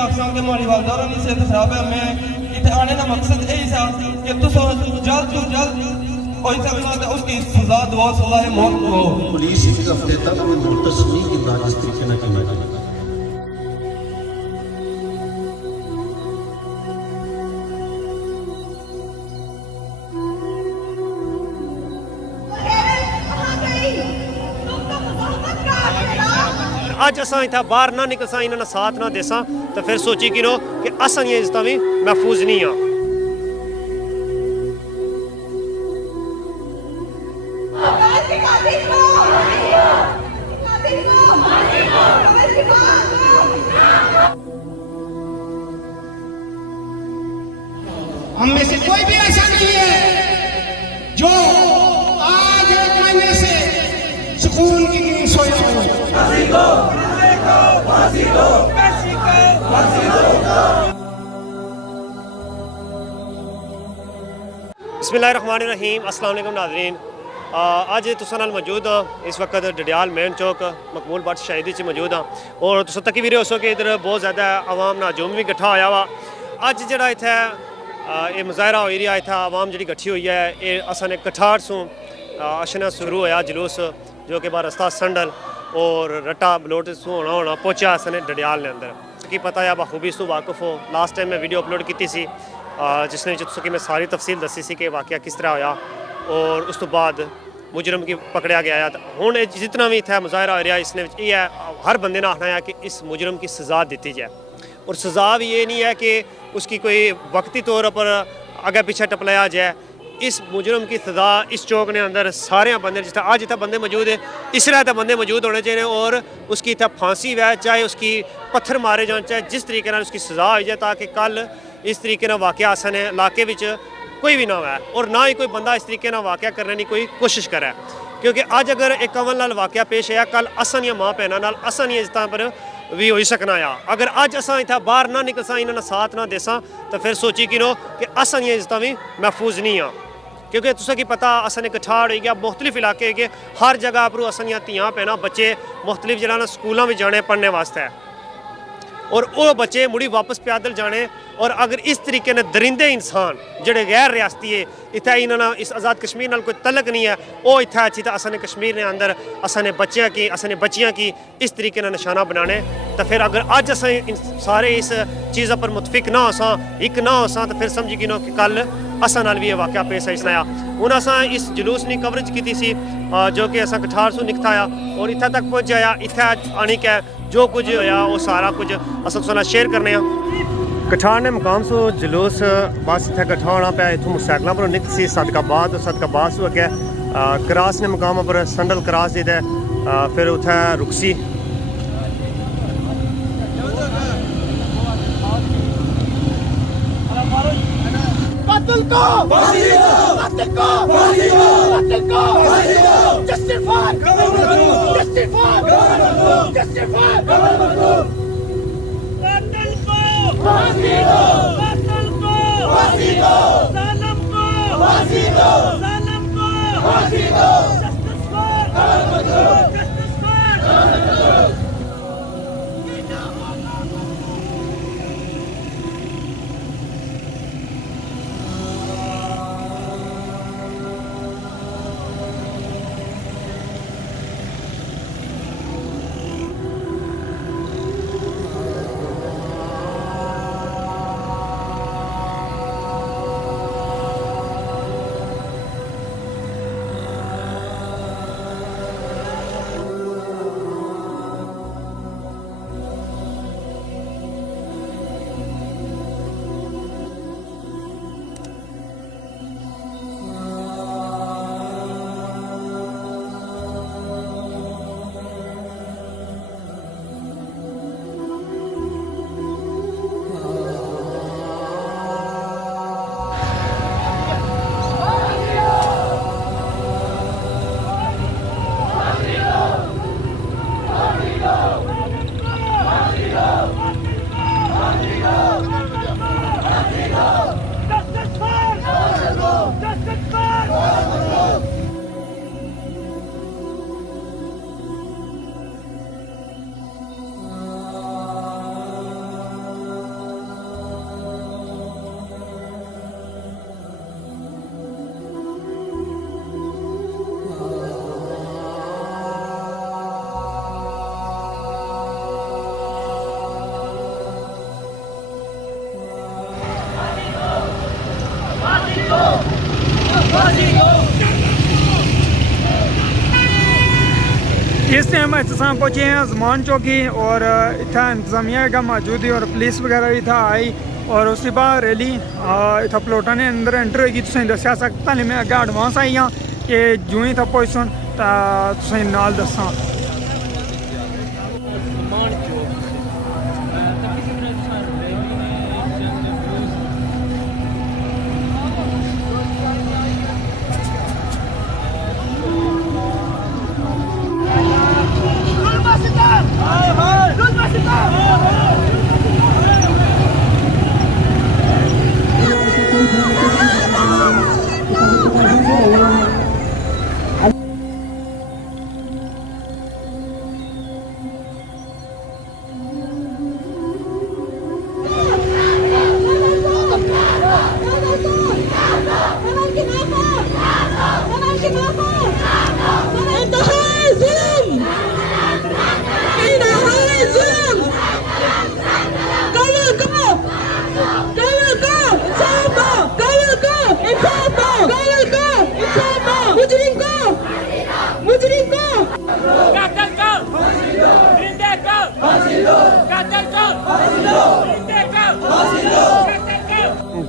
आखसा कि हमारी वालदा और सेहत खराब है, मैं इतने आने का मकसद यही था कि तुम जल्द से जल्द कोई सकना तो उसकी सजा दो, सजा मौत दो। पुलिस एक हफ्ते तक मुंतस नहीं किया जिस तरीके ना किया। अज असा इतना बाहर ना निकलसा, इन्होंने साथ ना देसा तो फिर सोची कि नो कि असा दी इज्जत भी महफूज नहीं आ। हम में से कोई भी ऐसा नहीं है जो आज एक महीने से सुकून की नींद सोया हो। बिस्मिल्लाहिर्रहमानिर्रहीम। अस्सलाम वालेकुम नाज़रीन। अज तुसां नाल मौजूद हाँ इस वक्त डडियाल मेन चौक मकबूल भट्ट शहीदी च मौजूद हाँ और तुस तकी भी रहे हो कि इधर बहुत ज़्यादा आवाम नाजूम भी किट्ठा होया वा। अज जड़ा इत्थै ये मुजाहरा हो रहा इत्थै आवाम जी कट्ठी हुई है, ये असां कठार सूँ अशना शुरू होया जुलूस जो कि बार रस्ता संडल और रट्टा बलोट सू होना पहुँचा असें डडियाल के अंदर की पता है बखूबी सू वाकफ हो। लास्ट टाइम मैं वीडियो अपलोड की सी जिसने कि मैं सारी तफसील दसी सी कि वाक़या किस तरह होया और उस तो बाद मुजरम की पकड़ा गया। हुण जितना भी इत्थै मुजाहरा हो रहा इसने ये हर बंदे ने आखना है कि इस मुजरम की सज़ा दी जाए और सज़ा भी ये नहीं है कि उसकी कोई वक्ती तौर पर अगर पीछे टपलाया जाए। इस मुजरम की सज़ा इस चौक ने अंदर सारे बंदे जितना आज इतना बंदे मौजूद है इस तरह तो बंदे मौजूद होने चाहिए और उसकी इतना फांसी वै चाहे उसकी पत्थर मारे जाए चाहे जिस तरीके उसकी सज़ा हो जाए ताकि कल इस तरीके वाक़या असाने इलाके में कोई भी ना हो और ना ही कोई बंदा इस तरीके वाक़या करने की कोई कोशिश करे। क्योंकि अज अगर एक अमल नाल वाक़या पेश आया कल असां दियां मां भैनां नाल असां दियां इज्जतां पर भी हो सकना आ। अगर अज असां इत्थै बाहर ना निकलसा, इन्होंने साथ ना देसा तो फिर सोची कि नो कि असां दियां इज्जतां भी महफूज नहीं आ। क्योंकि तुसें की पता असां कठाड़ हो गया मुख्तलिफ इलाके के हर जगह पर असां दियां धियां भैनां बच्चे मुख्तलिफ जगह स्कूलों में जाने पढ़ने वास्ते और वो बच्चे मुड़ी वापस पैदल जाने। और अगर इस तरीके ने दरिंदे इंसान जोड़े गैर रियासती है इतना इन्होंने इस आज़ाद कश्मीर नाल कोई तलक नहीं है वो इतना अच्छी तो असाने कश्मीर ने अंदर असाने बच्चियाँ की असाने बच्चियाँ की इस तरीके ने निशाना बनाने तो फिर अगर अज अस सारे इस चीज़ पर मुतफिक ना हो एक ना हो तो फिर समझी गिनो कि कल असा नाल भी ये वाक़या पेश आया। हूँ अस इस जुलूस की कवरेज की सी जो कि अस कठार सू निकताया और इत्थे तक पहुँचाया। इत्थे आने के जो कुछ होया वो सारा कुछ अस तुसां शेयर करने। कठार ने मकाम सो जुलूस बस इतना कट्ठा होना पाया इतों मोटरसाइकिलों पर निकल सी सदकाबाद सू अगे क्रास ने मकाम पर संडल क्रास दी फिर उत्थे रुकसी इस टाइम असां पहुंचे हैं जमान चौकी और इतना इंतजामिया का मौजूद है और पुलिस वगैरह भी था आई और उसके बाद रैली इतना प्लोटा ने अंदर एंटर होगी। तुसें दस्या सकता मैं अगर एडवांस आई हाँ कि जो ही था पहुंचन तो नाल दसा।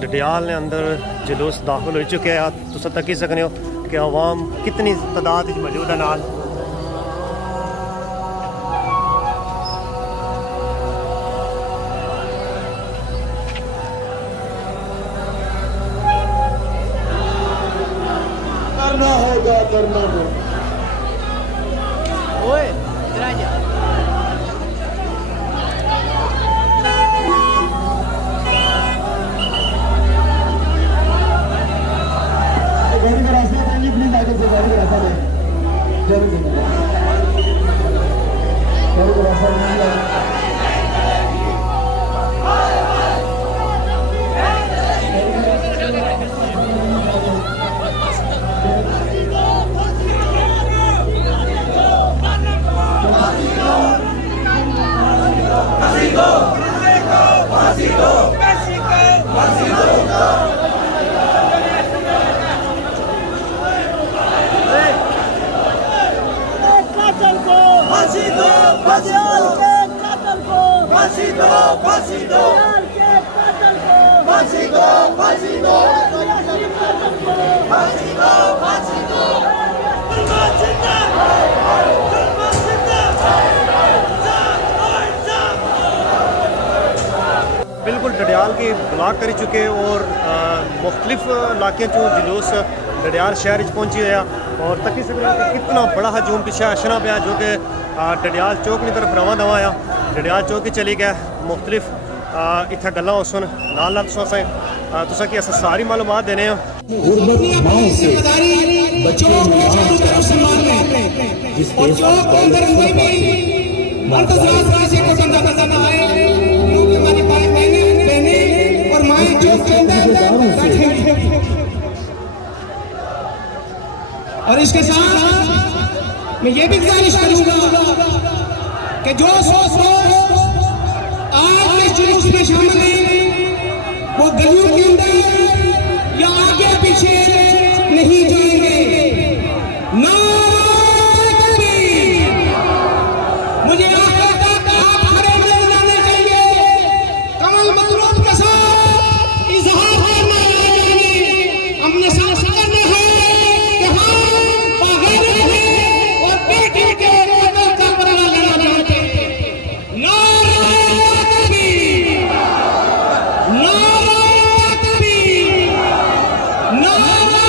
डडियाल ने अंदर जुलूस दाखिल हो चुके हैं। तुम तकी सकने हो कि अवाम कितनी तादाद मौजूद है नाल। करना होगा, करना होगा। ओए इधर आ जा। गाड़ी का रास्ता है, प्लीज आगे से गाड़ी का रास्ता है। गाड़ी का रास्ता नहीं है। बिल्कुल डडियाल की ब्लॉक करी चुके और मुख्तलिफ इलाके चो जुलूस डडियाल शहर पहुंची हुआ और तकी सकते कितना बड़ा हजूम पिछा अशना पाया जो कि डडियाल चौक की तरफ रवा दवा आया। डडियाल चौक ही चली गया मुख्तलिफ इतना गल्लां हो सुन नाल तुसा कि अस सारी मालूमात देने और इसके साथ मैं ये भी गुजारिश करूंगा कि जो आज इस जुलूस में शामिल हैं वो गलियों के अंदर या आगे पीछे नहीं जाएंगे। मुझे खड़े नजर आने चाहिए, कमल मतलूब के साथ इजहार करना चाहिए। हमने साथ करना है कि हम बाहर हैं और बेटे के कत्ल का बदला लेना चाहते हैं। नारे तकबीर, नारे तकबीर, नारे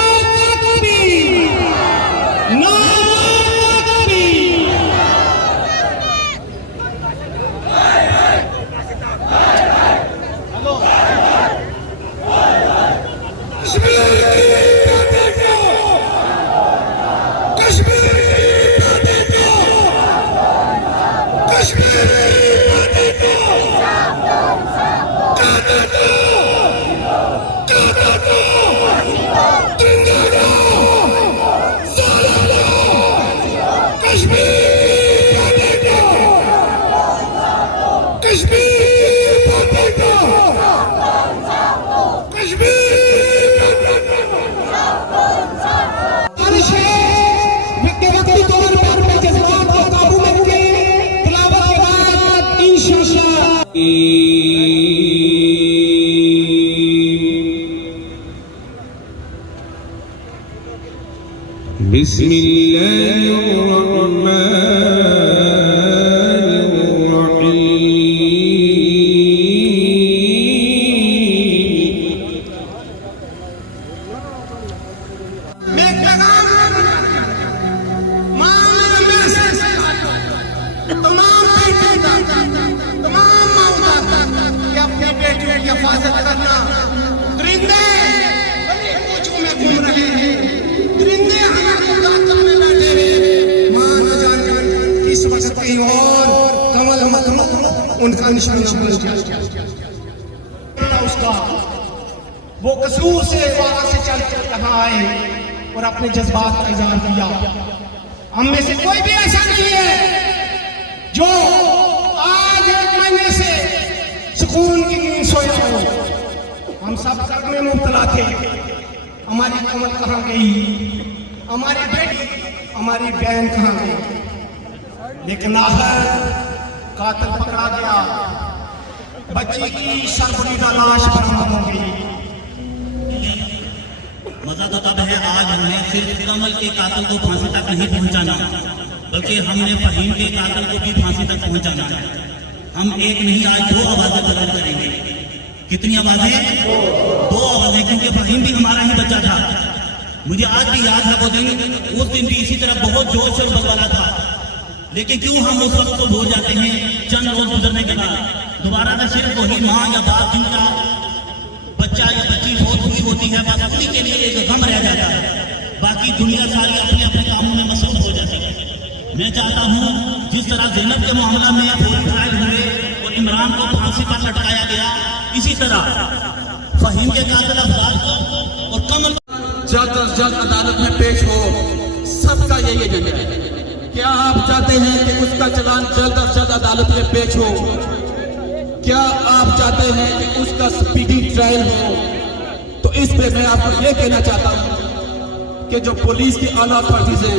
मैं एक पैगाम तमाम कि अपनी बेटियों की हिफाजत करना। दरिंदे पूछों में घूम रहे हैं, दरिंदे हमारे गांव में बैठे हैं, मां न जाने किस वक्त कहीं और कमल उनका निशाना बन गया। उसका वो कसूर से वहां से चल कहाँ आए और अपने जज्बात का इजहार किया। हम में से कोई भी ऐसा नहीं है जो आज 1 महीने से सुकून की नींद सोया हो। हम सब कर्म में मुब्तला थे। हमारी कमर कहाँ गई, हमारी बेटी हमारी बहन कहाँ गई, लेकिन आखिर कातिल पकड़ा गया, बच्ची की शर्मदीदा लाश बरामद हो गई। मजा तो तब है आज हमने सिर्फ कमल के कातिल को फांसी तक नहीं पहुंचाना, बल्कि हमने फहीम के कातिल को भी फांसी तक पहुंचाना है। हम एक नहीं आज 2 आवाजें बुलंद करेंगे। कितनी आवाजें? 2 आवाजें, क्योंकि फहीम भी हमारा ही बच्चा था। मुझे आज भी याद है वो दिन, उस दिन भी इसी तरह बहुत जोश और बलवाला था, लेकिन क्यों हम उस वक्त को भूल जाते हैं। चंद रोज गुजरने के बाद दोबारा का सिर्फ वही माँ या बाप जिनका बच्चा या बच्ची बहुत हुई होती है, बस उन्हीं के लिए एक गम रह जाता है, बाकी दुनिया सारी अपने अपने कामों में मसरूफ हो जाती है। मैं चाहता हूँ जिस तरह ज़ैनब के मामला में पूरी ट्रायल हुए और इमरान को फांसी पर लटकाया गया, इसी तरह फहीम के कातिल अफराद को और कमल जल्द अज जल्द अदालत में पेश हो। सबका यही एजेंडा है। क्या आप चाहते हैं कि उसका चालान जल्द अज जल्द अदालत में पेश हो? क्या आप चाहते हैं कि उसका स्पीडी ट्रायल हो? तो इस पे मैं आपको ये कहना चाहता हूँ कि जो पुलिस की आला अथॉरिटीज है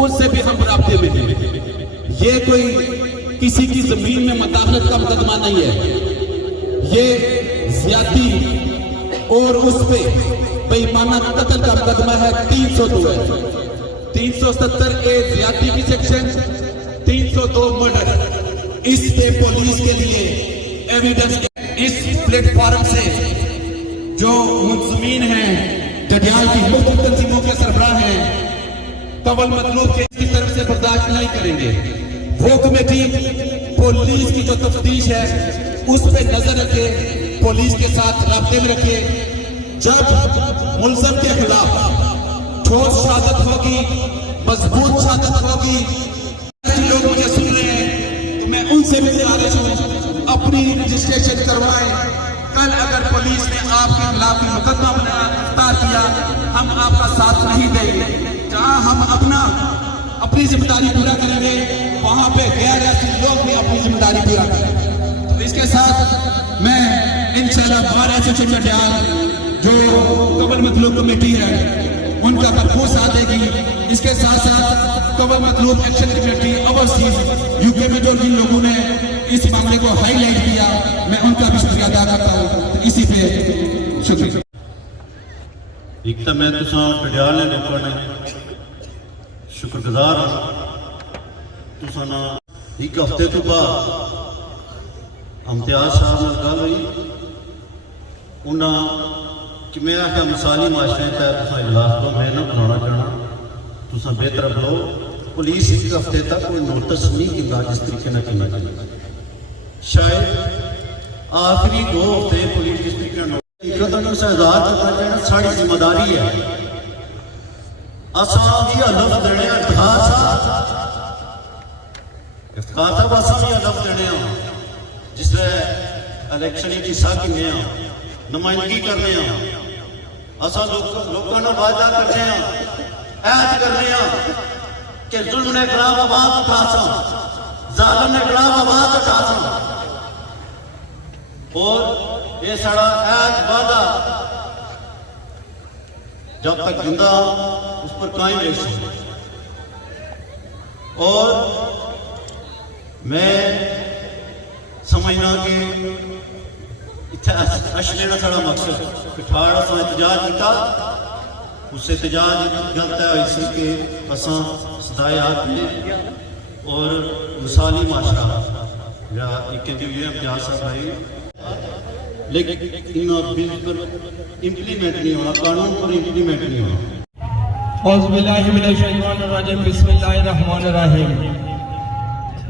उनसे भी हम राब्ते में हैं। ये कोई किसी की जमीन में मदाखलत का मुकदमा नहीं है, ये ज्यादती और उस पे बेईमाना कत्ल का मुकदमा है। 302 है, 370A ज्यादती की सेक्शन, 302 मर्डर। इस पे पुलिस के लिए एविडेंस इस प्लेटफॉर्म से जो मुलजमीन हैं, डडियाल की मुख्तलिफ तंजीमों के सरबराह हैं, कमल मतलूब के की तरफ से बर्दाश्त नहीं करेंगे। वो कमेटी पुलिस की जो तफ्तीश है उस पे नजर रखे, पुलिस के साथ राब्ते में रखे। जब मुलजम के खिलाफ ठोस शहादत होगी, मजबूत शहादत होगी, लोग मुझे सुन रहे हैं तो मैं उनसे भी गुजारिश हूँ अपनी रजिस्ट्रेशन करवाएं। कल अगर पुलिस ने आपके खिलाफ मुकदमा बनाया, गिरफ्तार किया, हम आपका साथ नहीं देंगे। जहां हम अपनी जिम्मेदारी पूरा करेंगे, वहां पे गैर ऐसे लोग भी अपनी जिम्मेदारी पूरा करेंगे। तो इसके साथ मैं इंशाल्लाह बार एसोसिएशन डडियाल जो कमल मतलूब कमेटी है उनका भरपूर साथ देगी। इसके साथ साथ कमल मतलूब एक्शन कमेटी ओवरसीज यूके में जो जिन लोगों ने इस मामले को हाईलाइट किया, मैं उनका भी शुक्रिया अदा करता हूँ। इसी पे शुक्रिया। एक तो मैं तुसा डडियाल ने लोगों ने शुक्रगुजार हाँ। तुसा ना एक हफ्ते तो बाद इम्तियाज साहब ने गल हुई, उन्हें कि मैं आख्या मिसाली माशरे तहत तुसा इजलास लो, मैं ना बनाना चाहना, तुसा बेहतर बुलाओ। पुलिस एक हफ्ते तक कोई नोटिस नहीं किया जिस तरीके ना करना चाहिए। शायद आखिरी 2 हफ्ते पुलिस जिस तरीके शहजाद करना चाहिए, साड़ी जिम्मेदारी है। असा भी हलफ देने इफ्तार साहब असा भी हलफ देने जिसले इलेक्शन की हिस्सा किन्ने नुमाइंदगी करने असा लोगों ने वादा करने ऐद करने कि जुल्म ने खिलाफ आवाज उठा सा, जालिम ने खिलाफ आवाज उठा सा, और ये सारा ऐद वादा जब तक जिंदा उस पर कायम रह सकते। और मैं समझना कि इतना अश लेना सारा मकसद पिठाड़ इंतजार किया उस एहतजाज गलत है इसी के असा सदाए आते और मिसाली माशरा या एक अब्जाज साहब भाई लेकिन इन बिल्कुल इम्प्लीमेंट नहीं होना, कानून पर इम्प्लीमेंट नहीं होना। औज़ुबिल्लाहिमिनश्शैतानिर्रजीम बिस्मिल्लाहिर्रहमानिर्रहीम।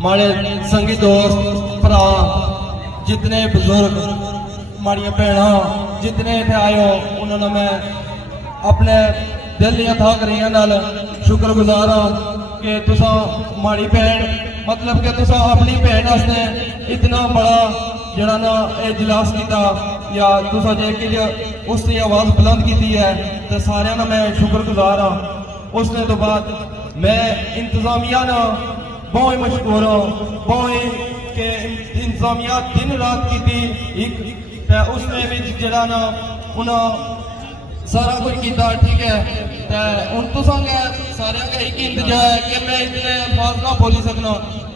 माड़े संगी दोस्त भरा जितने बुजुर्ग माड़ियां भैन जितने इतने आयो उन्होंने मैं अपने दिल दियां था करियां नाल शुक्रगुजार हाँ कि तुसा माड़ी भैन मतलब कि तुसा अपनी भैन वास्ते इतना बड़ा जड़ा ना इजलास किया या तुसा जे कि उसकी आवाज़ बुलंद की है तो सारे ना मैं शुक्रगुजार हाँ। उसने तो बाद मैं इंतजामिया ना बहुत मशहूर हाँ, बहुत के इंतजामिया दिन रात की थी एक उसने भी जड़ा ना उन्हें सारा कुछ किया ठीक है। हूँ तुसा सारे का एक इंतजार है कि मैं इतने अल्फाज ना बोली सकना,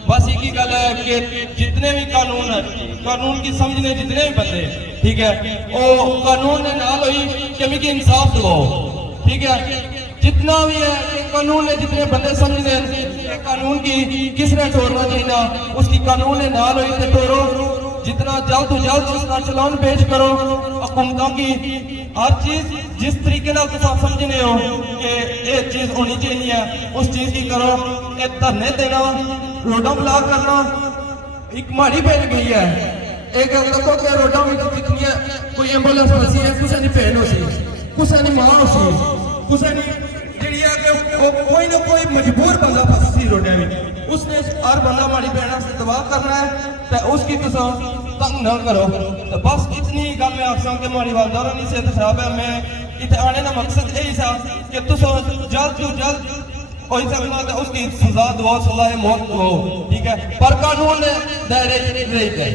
बस एक ही गल है कि जितने भी कानून है कानून की समझने जितने भी बंदे ठीक है वो कानून ने नाल हुई कि मिगी इंसाफ दो ठीक है। जितना भी है कि कानून ने जितने बंदे समझने कानून की किसने तोड़ना चाहिए उसकी कानून ने नाल हुई तो तोड़ो, जितना जल्द से जल्द उसका चलान पेश करो। हुकूमतों की हर चीज जिस तरीके समझने हो कि ये चीज होनी चाहिए उस चीज की करो। एक धरने देना, रोडा ब्लॉक करना, एक माड़ी फैल गई है एक देखो कि रोडा में कितनी कोई एम्बुलेंस फंसी है, कुछ नहीं भैन हो सी, कुछ नहीं मां हो सी, कुछ नहीं जी है कि कोई ना कोई मजबूर बंदा फंसी रोडे में, उसने हर बंदा माड़ी भैन से दवा करना है तो उसकी तंग न करो। तो बस इतनी गल मैं आखसा कि माड़ी वालदारा नहीं सेहत खराब है। मैं इतने आने का मकसद यही था कि तुम जल्द तो जल्द हो सकना तो उसकी सजा दो, सलाह मौत दो ठीक है, पर कानून दायरे रह गए।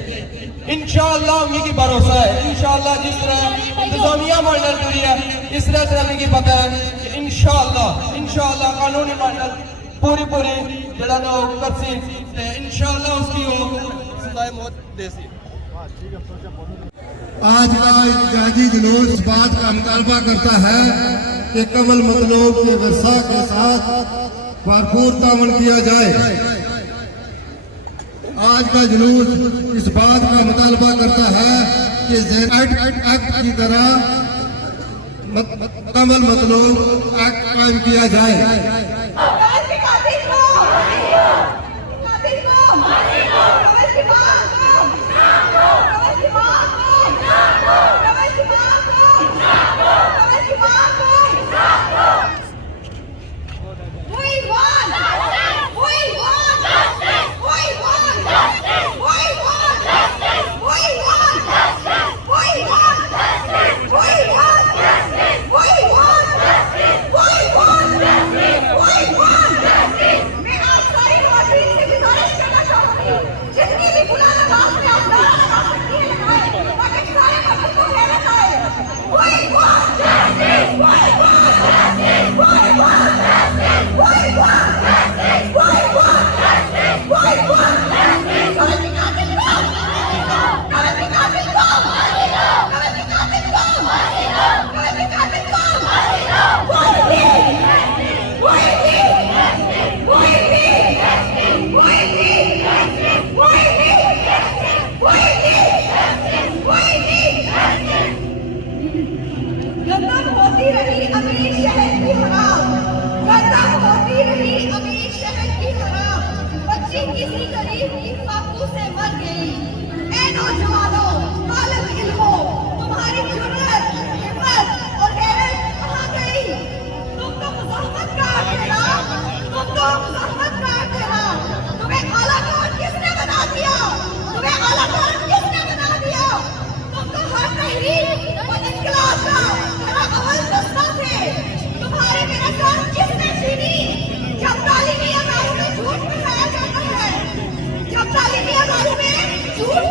इंशाअल्लाह उम्मीद भरोसा है, इंशाअल्लाह जिस तरह इंतजामिया मॉडल जुड़ी है इस तरह से हमें पता है कि इंशाअल्लाह कानूनी मॉडल पूरी जरा ना करसी इंशाअल्लाह उसकी सजाए मौत देसी। आज का इत्यादि जुलूस इस बात का मुतालबा करता है कि कमल मतलूब के वर्षा के साथ भरपूर तावन किया जाए। आज का जुलूस इस बात का मुतालबा करता है कि एक्ट की तरह कमल मतलूब एक्ट कायम किया जाए। किसी गरीब की फाकू से मर गई। ऐ नौजवानों, तालिब इल्मों, तुम्हारी जुर्रत, हिम्मत और गैरत कहाँ गई? तुम तो मुज़ाहमत का अकेला, तुम्हें आला कौन किसने बना दिया? तुम तो हर तहरीक और इनकलाब का खरा अव्वल दस्ता थे। तुम्हारे मेरे साथ किसने छीनी? जब तालीमी अदारों में झूठ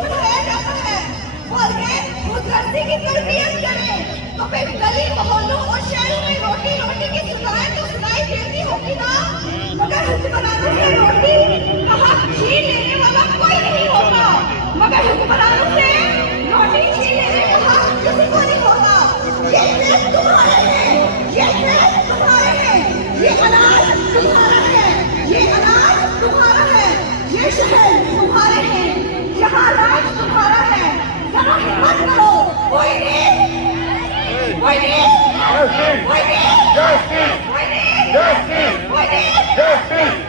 फैलाया जाता है, बोल के खुदगर्जी की तरबियत करें तो फिर गली मोहल्लों और शहरों में रोटी की सजाएं तो सुनाई देती होगी ना, मगर हुक्मरानों से रोटी कहाँ छीन लेने वाला कोई नहीं होगा, मगर हुक्मरानों से रोटी छीन लेने का हक किसी को नहीं होगा। ये देश तुम्हारे है, ये देश अनाज तुम्हारा है, ये अनाज तुम्हारा है, ये शहर तुम्हारे हैं, यहाँ राज तुम्हारा है। जरा हिम्मत करो, कोई नहीं, कोई नहीं, कोई नहीं, कोई नहीं, कोई नहीं।